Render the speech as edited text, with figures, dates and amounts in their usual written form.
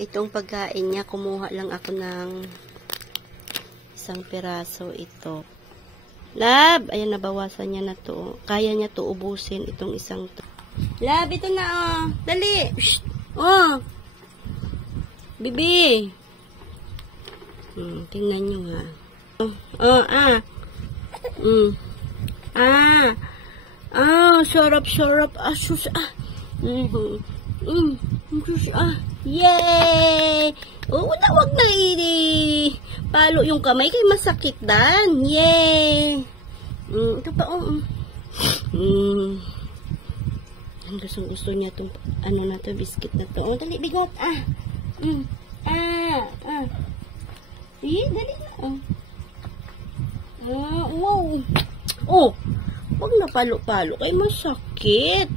Itong pagkain niya, kumuha lang ako ng isang piraso ito. Lab! Ayan, nabawasan niya na to. Kaya niya to ubusin itong isang to. Lab, ito na oh. Dali! Shh! Oh! Bibi! Tingnan nyo ha. Sarap. Sus, yay! Wag na palo yung kamay kay masakit dan. Yay! Ito pa, gusto niya itong, na to, biscuit na to. Dali, bigot, dali na, wow! Wag na palo-palo kay masakit.